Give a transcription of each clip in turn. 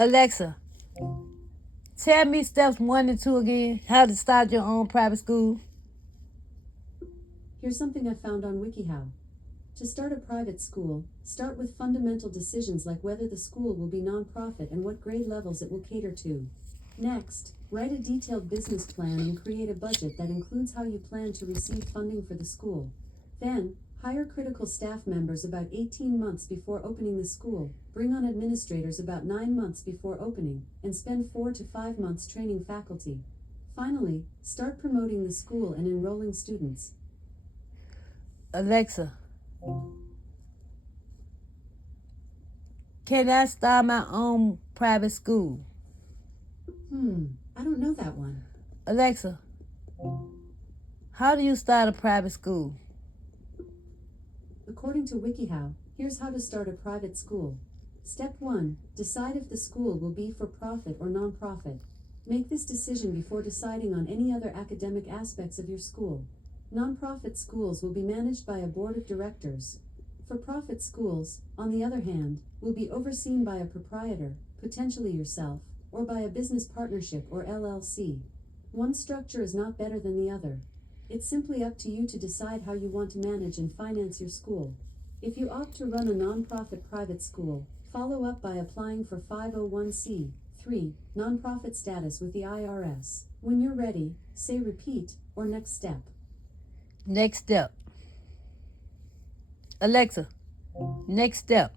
Alexa, tell me steps 1 and 2 again. How to start your own private school. Here's something I found on WikiHow. To start a private school, start with fundamental decisions like whether the school will be nonprofit and what grade levels it will cater to. Next, write a detailed business plan and create a budget that includes how you plan to receive funding for the school. Then, hire critical staff members about 18 months before opening the school, bring on administrators about 9 months before opening, and spend 4 to 5 months training faculty. Finally, start promoting the school and enrolling students. Alexa, can I start my own private school? I don't know that one. Alexa, how do you start a private school? According to WikiHow, here's how to start a private school. Step 1. Decide if the school will be for profit or nonprofit. Make this decision before deciding on any other academic aspects of your school. Nonprofit schools will be managed by a board of directors. For-profit schools, on the other hand, will be overseen by a proprietor, potentially yourself, or by a business partnership or LLC. One structure is not better than the other. It's simply up to you to decide how you want to manage and finance your school. If you opt to run a nonprofit private school, follow up by applying for 501c3 nonprofit status with the IRS. When you're ready, say repeat or next step. Next step. Alexa, next step.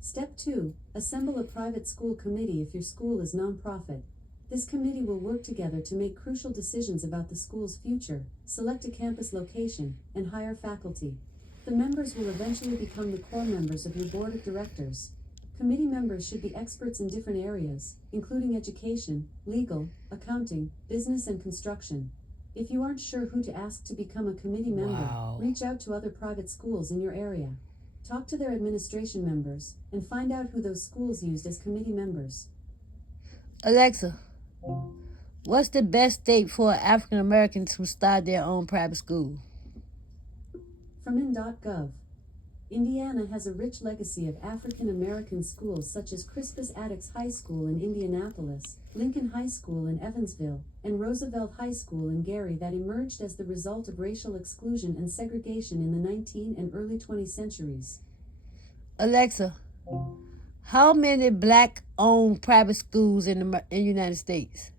Step 2. Assemble a private school committee if your school is nonprofit. This committee will work together to make crucial decisions about the school's future, select a campus location, and hire faculty. The members will eventually become the core members of your board of directors. Committee members should be experts in different areas, including education, legal, accounting, business, and construction. If you aren't sure who to ask to become a committee member, reach out to other private schools in your area. Talk to their administration members, and find out who those schools used as committee members. Alexa, what's the best state for African Americans who start their own private school? From in.gov. Indiana has a rich legacy of African American schools such as Crispus Attucks High School in Indianapolis, Lincoln High School in Evansville, and Roosevelt High School in Gary that emerged as the result of racial exclusion and segregation in the 19th and early 20th centuries. Alexa, how many black-owned private schools in the United States?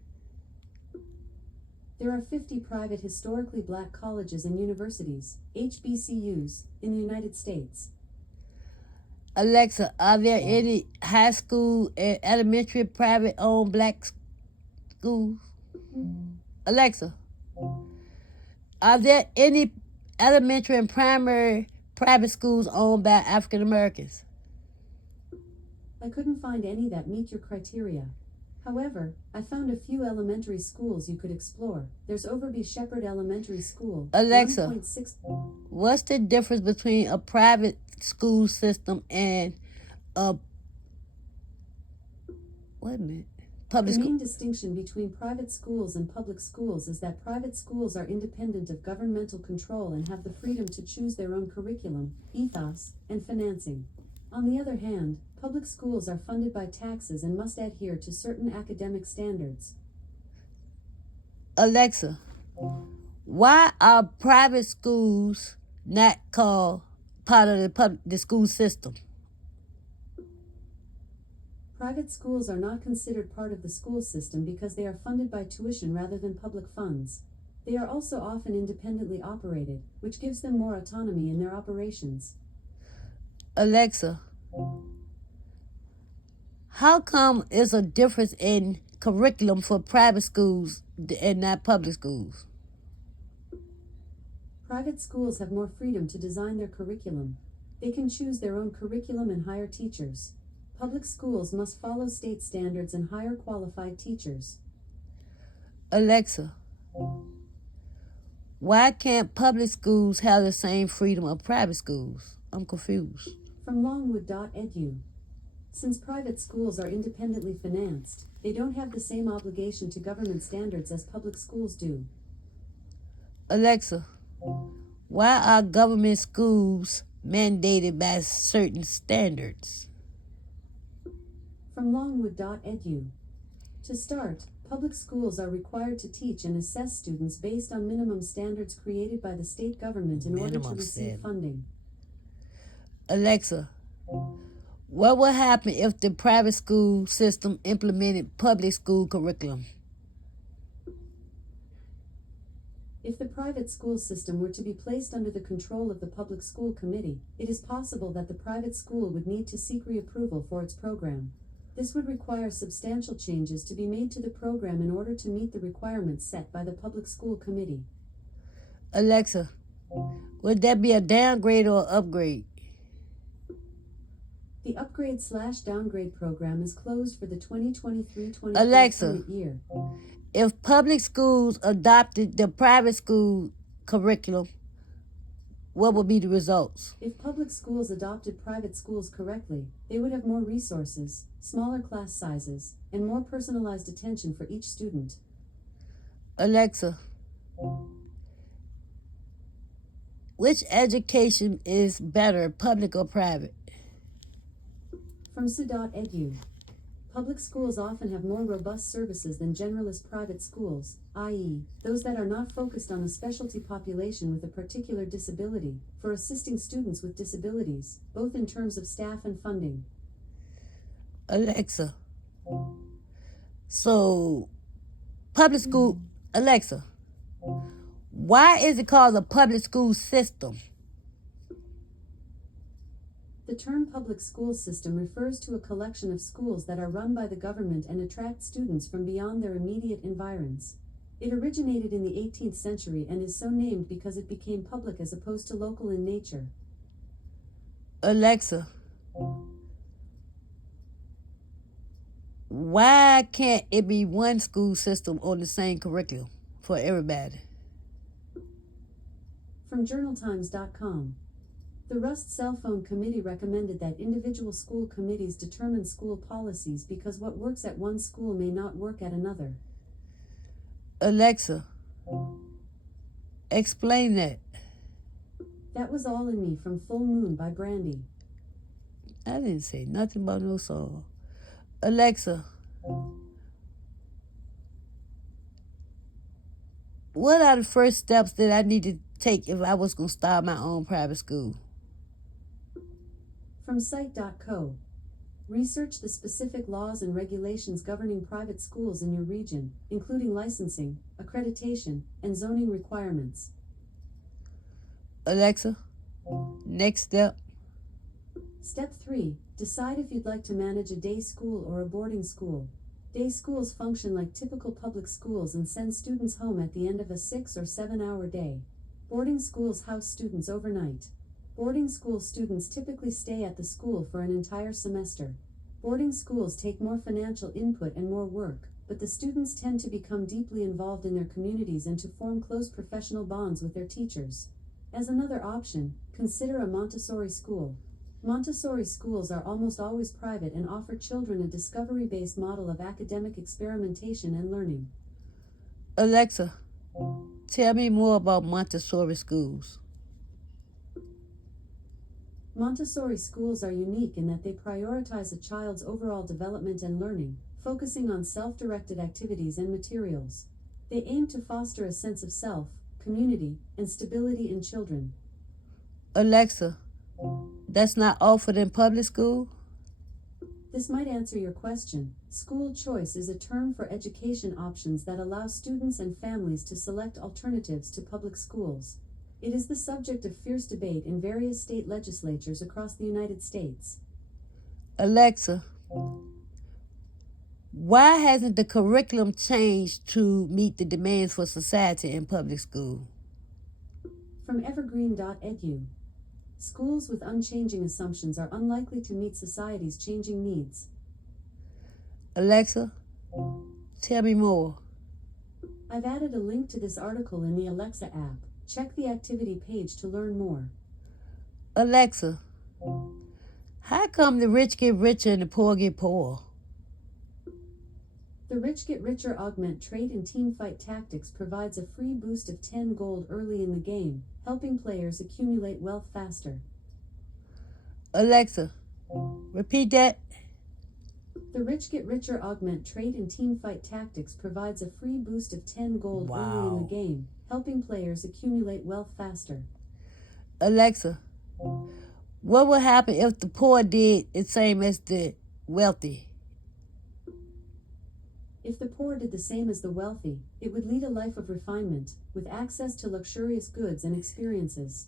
There are 50 private historically black colleges and universities, HBCUs, in the United States. Alexa, are there any high school and elementary private-owned black schools? Alexa, are there any elementary and primary private schools owned by African Americans? I couldn't find any that meet your criteria. However, I found a few elementary schools you could explore. There's Overby Shepherd Elementary School. Alexa, 1.6. What's the difference between a private school system and a public The main school? distinction between private schools and public schools is that private schools are independent of governmental control and have the freedom to choose their own curriculum, ethos, and financing. On the other hand, public schools are funded by taxes and must adhere to certain academic standards. Alexa, why are private schools not called part of the school system? Private schools are not considered part of the school system because they are funded by tuition rather than public funds. They are also often independently operated, which gives them more autonomy in their operations. Alexa, how come there's a difference in curriculum for private schools and not public schools? Private schools have more freedom to design their curriculum. They can choose their own curriculum and hire teachers. Public schools must follow state standards and hire qualified teachers. Alexa, why can't public schools have the same freedom of private schools? I'm confused. From Longwood.edu. Since private schools are independently financed, they don't have the same obligation to government standards as public schools do. Alexa, why are government schools mandated by certain standards? From Longwood.edu. To start, public schools are required to teach and assess students based on minimum standards created by the state government in order to Minimum receive standard. funding. Alexa, what would happen if the private school system implemented public school curriculum? If the private school system were to be placed under the control of the Public School Committee, it is possible that the private school would need to seek reapproval for its program. This would require substantial changes to be made to the program in order to meet the requirements set by the Public School Committee. Alexa, would that be a downgrade or upgrade? The upgrade/downgrade program is closed for the 2023-24 Alexa. academic year. If public schools adopted the private school curriculum, what would be the results? If public schools adopted private schools correctly, they would have more resources, smaller class sizes, and more personalized attention for each student. Alexa, which education is better, public or private? From Su.edu. Public schools often have more robust services than generalist private schools, i.e., those that are not focused on a specialty population with a particular disability, for assisting students with disabilities, both in terms of staff and funding. Alexa, so public school, Alexa, why is it called a public school system? The term public school system refers to a collection of schools that are run by the government and attract students from beyond their immediate environs. It originated in the 18th century and is so named because it became public as opposed to local in nature. Alexa, why can't it be one school system on the same curriculum for everybody? From journaltimes.com. The Rust Cell Phone Committee recommended that individual school committees determine school policies because what works at one school may not work at another. Alexa, explain that. That Was All in Me from Full Moon by Brandy. I didn't say nothing about no song. Alexa, what are the first steps that I need to take if I was going to start my own private school? From site.co. Research the specific laws and regulations governing private schools in your region, including licensing, accreditation, and zoning requirements. Alexa, next step. Step 3. Decide if you'd like to manage a day school or a boarding school. Day schools function like typical public schools and send students home at the end of a 6 or 7 hour day. Boarding schools house students overnight. Boarding school students typically stay at the school for an entire semester. Boarding schools take more financial input and more work, but the students tend to become deeply involved in their communities and to form close professional bonds with their teachers. As another option, consider a Montessori school. Montessori schools are almost always private and offer children a discovery-based model of academic experimentation and learning. Alexa, tell me more about Montessori schools. Montessori schools are unique in that they prioritize a child's overall development and learning, focusing on self-directed activities and materials. They aim to foster a sense of self, community, and stability in children. Alexa, that's not offered in public school? This might answer your question. School choice is a term for education options that allow students and families to select alternatives to public schools. It is the subject of fierce debate in various state legislatures across the United States. Alexa, why hasn't the curriculum changed to meet the demands for society in public school? From evergreen.edu. Schools with unchanging assumptions are unlikely to meet society's changing needs. Alexa, tell me more. I've added a link to this article in the Alexa app. Check the activity page to learn more. Alexa, how come the rich get richer and the poor get poorer? The Rich Get Richer Augment Trade and Teamfight Tactics provides a free boost of 10 gold early in the game, helping players accumulate wealth faster. Alexa, repeat that. The Rich Get Richer Augment Trade and Teamfight Tactics provides a free boost of 10 gold early in the Wow. game, helping players accumulate wealth faster. Alexa, what would happen if the poor did the same as the wealthy? If the poor did the same as the wealthy, it would lead a life of refinement, with access to luxurious goods and experiences.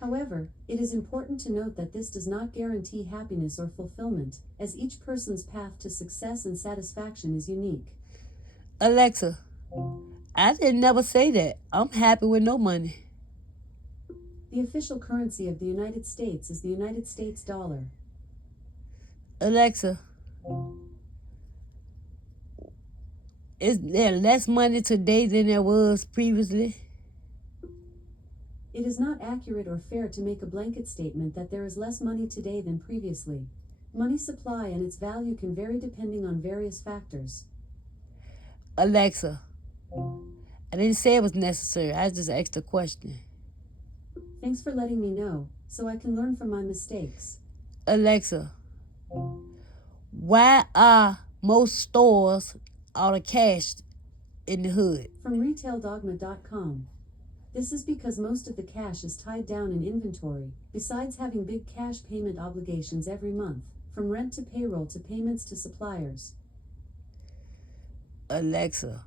However, it is important to note that this does not guarantee happiness or fulfillment, as each person's path to success and satisfaction is unique. Alexa, I didn't never say that. I'm happy with no money. The official currency of the United States is the United States dollar. Alexa, is there less money today than there was previously? It is not accurate or fair to make a blanket statement that there is less money today than previously. Money supply and its value can vary depending on various factors. Alexa, I didn't say it was necessary. I just asked a question. Thanks for letting me know, so I can learn from my mistakes. Alexa, why are most stores out of cash in the hood? From RetailDogma.com. This is because most of the cash is tied down in inventory, besides having big cash payment obligations every month, from rent to payroll to payments to suppliers. Alexa,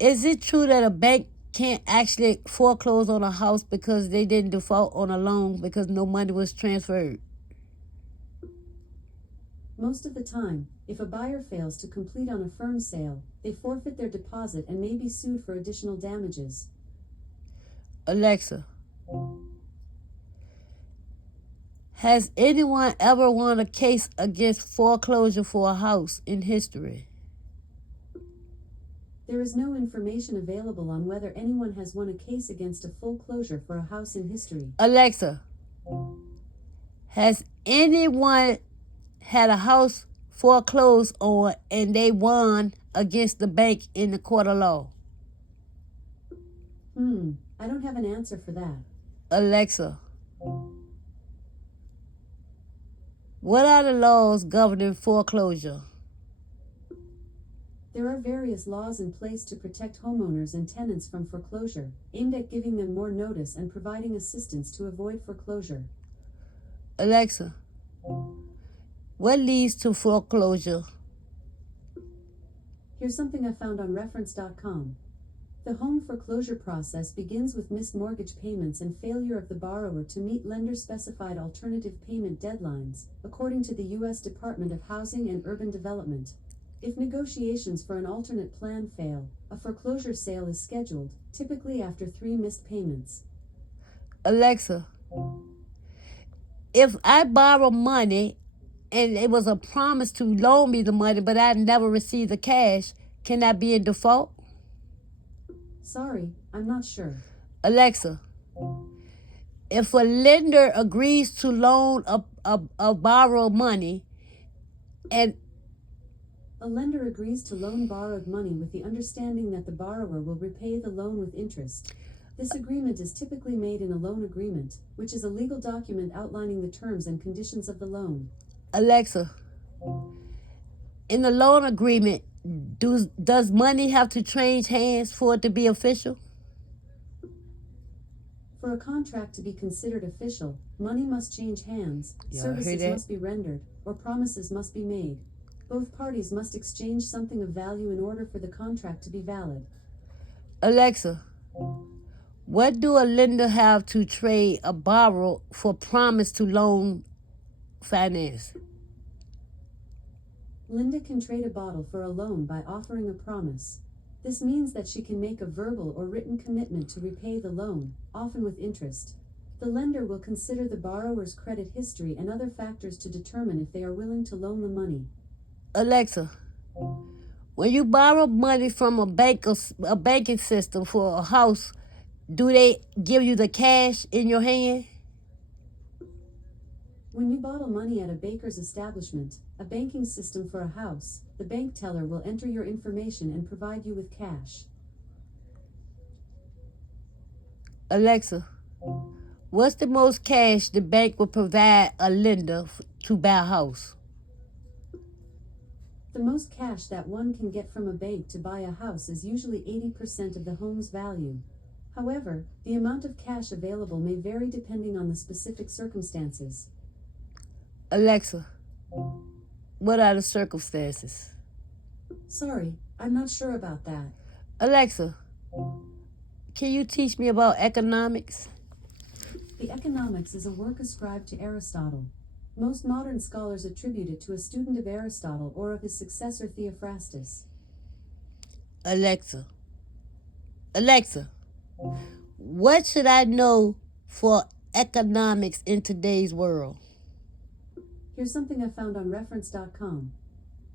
is it true that a bank can't actually foreclose on a house because they didn't default on a loan because no money was transferred? Most of the time, if a buyer fails to complete on a firm sale, they forfeit their deposit and may be sued for additional damages. Alexa, has anyone ever won a case against foreclosure for a house in history? There is no information available on whether anyone has won a case against a foreclosure for a house in history. Alexa, has anyone had a house foreclosed on and they won against the bank in the court of law? I don't have an answer for that. Alexa, what are the laws governing foreclosure? There are various laws in place to protect homeowners and tenants from foreclosure, aimed at giving them more notice and providing assistance to avoid foreclosure. Alexa, what leads to foreclosure? Here's something I found on reference.com. The home foreclosure process begins with missed mortgage payments and failure of the borrower to meet lender-specified alternative payment deadlines, according to the U.S. Department of Housing and Urban Development. If negotiations for an alternate plan fail, a foreclosure sale is scheduled, typically after 3 missed payments. Alexa, if I borrow money and it was a promise to loan me the money, but I never received the cash, can I be in default? Sorry, I'm not sure. Alexa, if a lender agrees to loan a borrowed money and A lender agrees to loan borrowed money with the understanding that the borrower will repay the loan with interest. This agreement is typically made in a loan agreement, which is a legal document outlining the terms and conditions of the loan. Alexa, in the loan agreement, does money have to change hands for it to be official? For a contract to be considered official, money must change hands, Y'all heard services that? must be rendered, or promises must be made. Both parties must exchange something of value in order for the contract to be valid. Alexa, what do a lender have to trade a borrower for promise to loan finance? Linda can trade a bottle for a loan by offering a promise. This means that she can make a verbal or written commitment to repay the loan, often with interest. The lender will consider the borrower's credit history and other factors to determine if they are willing to loan the money. Alexa, when you borrow money from a banking system for a house, do they give you the cash in your hand? When you borrow money at a baker's establishment, a banking system for a house, the bank teller will enter your information and provide you with cash. Alexa, what's the most cash the bank would provide a lender to buy a house? The most cash that one can get from a bank to buy a house is usually 80% of the home's value. However, the amount of cash available may vary depending on the specific circumstances. Alexa, what are the circumstances? Sorry, I'm not sure about that. Alexa, can you teach me about economics? The Economics is a work ascribed to Aristotle. Most modern scholars attribute it to a student of Aristotle or of his successor Theophrastus. Alexa, what should I know for economics in today's world? Here's something I found on reference.com.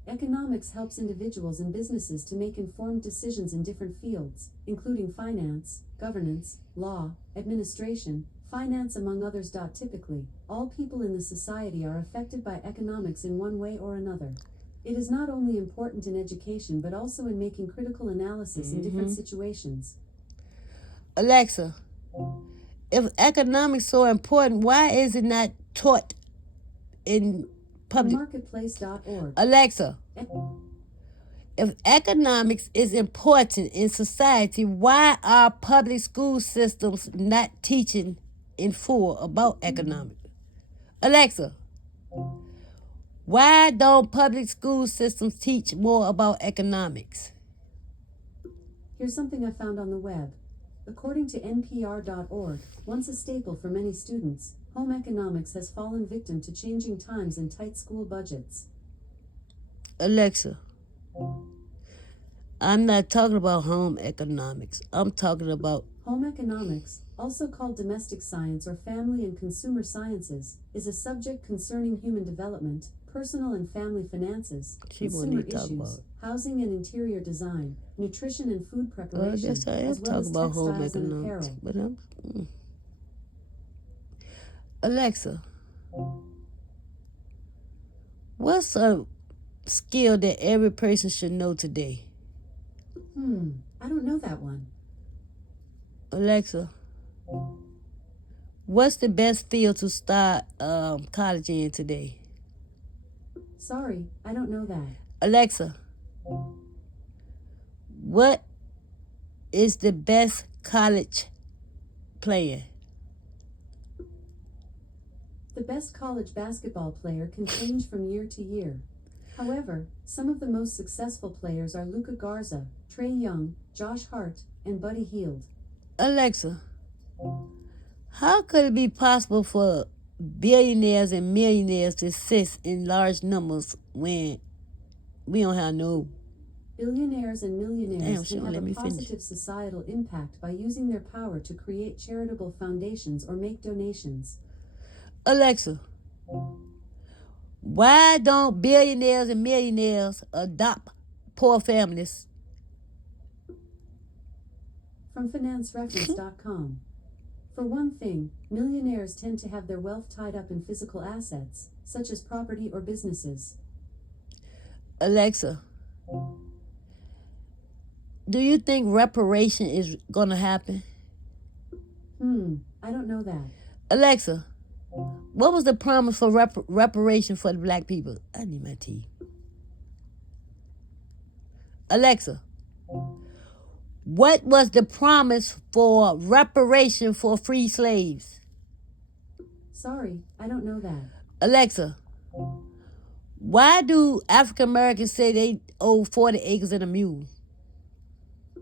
Economics helps individuals and businesses to make informed decisions in different fields, including finance, governance, law, administration, finance, among others. Typically, all people in the society are affected by economics in one way or another. It is not only important in education but also in making critical analysis in different situations. Alexa, if economics is so important, why is it not taught in public? Marketplace.org. Alexa, if economics is important in society, why are public school systems not teaching in full about economics? Alexa, why don't public school systems teach more about economics? Here's something I found on the web. According to NPR.org, once a staple for many students, home economics has fallen victim to changing times and tight school budgets. Alexa, I'm not talking about home economics. I'm talking about home economics, also called domestic science or family and consumer sciences, is a subject concerning human development, personal and family finances, consumer issues, housing and interior design, nutrition and food preparation, yes, I am as well as talking about home textiles and economics. apparel. But Alexa, what's a skill that every person should know today? I don't know that one. Alexa, what's the best field to start college in today? Sorry, I don't know that. Alexa, what is the best college player? The best college basketball player can change from year to year. However, some of the most successful players are Luka Garza, Trae Young, Josh Hart, and Buddy Hield. Alexa, how could it be possible for billionaires and millionaires to exist in large numbers when we don't have no? Billionaires and millionaires can have a finish. positive societal impact by using their power to create charitable foundations or make donations. Alexa, why don't billionaires and millionaires adopt poor families? From financereference.com. For one thing, millionaires tend to have their wealth tied up in physical assets, such as property or businesses. Alexa, do you think reparation is going to happen? I don't know that. Alexa, what was the promise for reparation for the black people? I need my tea. Alexa, what was the promise for reparation for free slaves? Sorry, I don't know that. Alexa, why do African Americans say they owe 40 acres and a mule?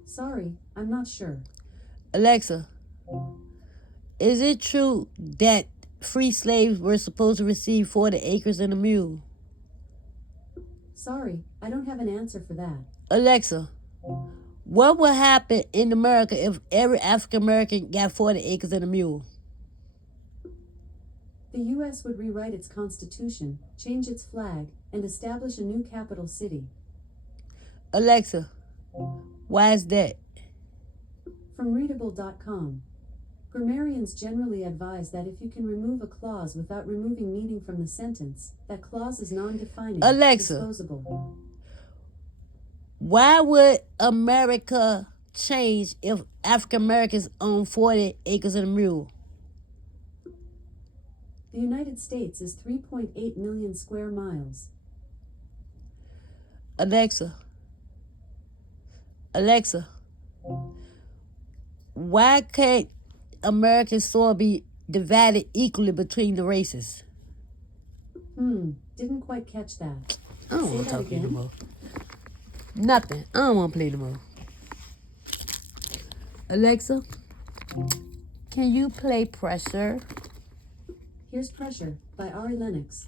Sorry, I'm not sure. Alexa, is it true that free slaves were supposed to receive 40 acres and a mule? Sorry, I don't have an answer for that. Alexa, what would happen in America if every African American got 40 acres and a mule? The U.S. would rewrite its constitution, change its flag, and establish a new capital city. Alexa, why is that? From readable.com. Grammarians generally advise that if you can remove a clause without removing meaning from the sentence, that clause is non-defining, Alexa, disposable. why would America change if African Americans own 40 acres and a mule? The United States is 3.8 million square miles. Alexa, why can't American soil be divided equally between the races? Didn't quite catch that. I don't Say want to that talk to you no again. more. Nothing. I don't want to play no more. Alexa, can you play Pressure? Here's Pressure by Ari Lennox.